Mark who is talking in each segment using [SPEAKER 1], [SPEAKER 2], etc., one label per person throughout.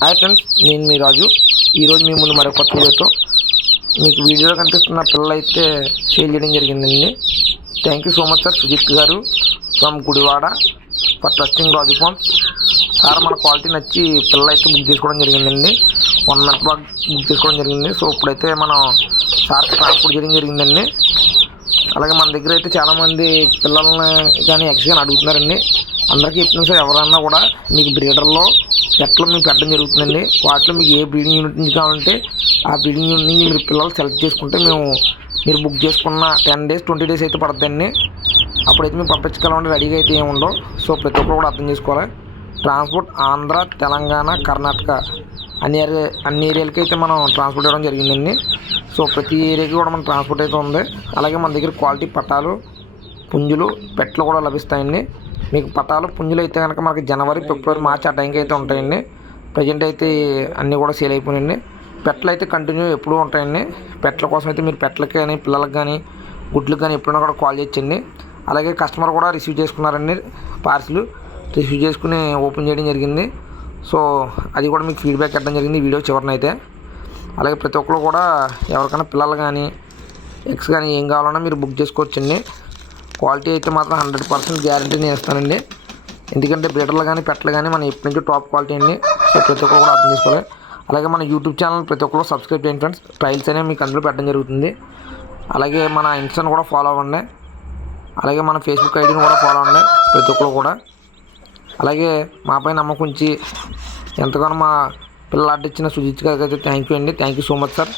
[SPEAKER 1] Hi friends నేను మీ రాజు. ఈరోజు మీ ముందు మరొక కొత్త వీడియోతో మీకు వీడియోలో కనిపిస్తున్న పిల్లలు అయితే చేయడం జరిగిందండి. Thank you so much sir Sujith garu from Gudivada for trusting Raju phone sir మన క్వాలిటీ నచ్చి పిల్లలు అయితే బుక్ చేసుకోవడం జరిగిందండి. వన్ మంత్ బాగా బుక్ చేసుకోవడం జరిగింది. సో ఇప్పుడైతే మనం సార్ ట్రాన్స్పోర్ట్ చేయడం జరిగిందండి. అలాగే మన దగ్గర అయితే చాలామంది పిల్లల్ని కానీ ఎక్స్ కానీ అడుగుతున్నారండి. అందరికీ చెప్పిన సార్ ఎవరన్నా కూడా మీకు బ్రీడర్లో ఎట్లా మీకు పెట్టడం జరుగుతుందండి వాటిలో మీకు ఏ బ్రీడింగ్ యూనిట్ నుంచి కావాలంటే ఆ బ్రీడింగ్ యూనిట్ నుంచి మీరు పిల్లలు సెలెక్ట్ చేసుకుంటే మేము మీరు బుక్ చేసుకున్న టెన్ డేస్ ట్వంటీ డేస్ అయితే పడుతుందండి. అప్పుడైతే మేము పంపించగలమంటే రెడీగా అయితే ఏమి ఉండవు. సో ప్రతి ఒక్కరు కూడా అర్థం చేసుకోవాలి. ట్రాన్స్పోర్ట్ ఆంధ్ర తెలంగాణ కర్ణాటక అన్ని ఏరియా అన్ని ఏరియాలకి అయితే మనం ట్రాన్స్పోర్ట్ ఇవ్వడం జరిగిందండి. సో ప్రతి ఏరియాకి కూడా మన ట్రాన్స్పోర్ట్ అయితే ఉంది. అలాగే మన దగ్గర క్వాలిటీ పట్టాలు పుంజులు పెట్లు కూడా లభిస్తాయండి. మీకు పట్టాలు పుంజులు అయితే కనుక మనకి జనవరి ఫిబ్రవరి మార్చి ఆ టైంకి అయితే ఉంటాయండి. ప్రజెంట్ అయితే అన్నీ కూడా సేల్ అయిపోయినాయండి. పెట్టలు అయితే కంటిన్యూ ఎప్పుడూ ఉంటాయండి. పెట్ల కోసం అయితే మీరు పెట్లకి కానీ పిల్లలకి కానీ గుడ్లకు కానీ ఎప్పుడైనా కూడా కాల్ చేయొచ్చండి. అలాగే కస్టమర్ కూడా రిసీవ్ చేసుకున్నారండి. పార్సిల్ రిసీవ్ చేసుకుని ఓపెన్ చేయడం జరిగింది. సో అది కూడా మీకు ఫీడ్బ్యాక్ ఇవ్వడం జరిగింది వీడియో చివరిన అయితే. అలాగే ప్రతి ఒక్కరు కూడా ఎవరికైనా పిల్లలు కానీ ఎక్స్ కానీ ఏం కావాలన్నా మీరు బుక్ చేసుకోవచ్చండి. క్వాలిటీ అయితే మాత్రం హండ్రెడ్ పర్సెంట్ గ్యారంటీ నేను ఇస్తానండి. ఎందుకంటే బీటర్లు కానీ పెట్టలు కానీ మనం ఎప్పటి నుంచో టాప్ క్వాలిటీ అండి. సో ప్రతి ఒక్కరు కూడా అర్థం చేసుకోవాలి. అలాగే మన యూట్యూబ్ ఛానల్ ప్రతి ఒక్కరు సబ్స్క్రైబ్ చేయండి ఫ్రెండ్స్. ట్రైల్స్ అనేవి మీకు అందులో పెట్టడం జరుగుతుంది. అలాగే మన ఇన్స్టాను కూడా ఫాలో అవ్వండి. అలాగే మన ఫేస్బుక్ ఐడిని కూడా ఫాలో అవ్వండి ప్రతి ఒక్కరు కూడా. అలాగే మాపై నమ్మకం ఉంచి ఎంతగానో మా పిల్లలు ఆడిచ్చిన సుజిత్ గారికి అయితే థ్యాంక్ యూ అండి. Thank you so much sir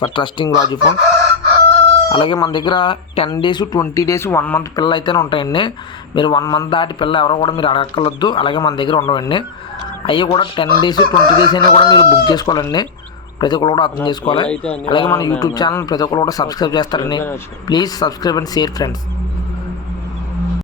[SPEAKER 1] for trusting Raju phone అలాగే మన దగ్గర ten days twenty days one month పిల్లలు అయితేనే ఉంటాయండి. మీరు వన్ మంత్ దాటి పిల్ల ఎవరో కూడా మీరు అడగక్కర్లొద్దు అలాగే మన దగ్గర ఉండవండి. అవి కూడా టెన్ డేస్ ట్వంటీ డేస్ అయినా కూడా మీరు బుక్ చేసుకోవాలండి. ప్రతి ఒక్కరు కూడా అర్థం చేసుకోవాలి. అలాగే మన యూట్యూబ్ ఛానల్ ప్రతి ఒక్కరు కూడా సబ్స్క్రైబ్ చేస్తారండి. Please subscribe and share friends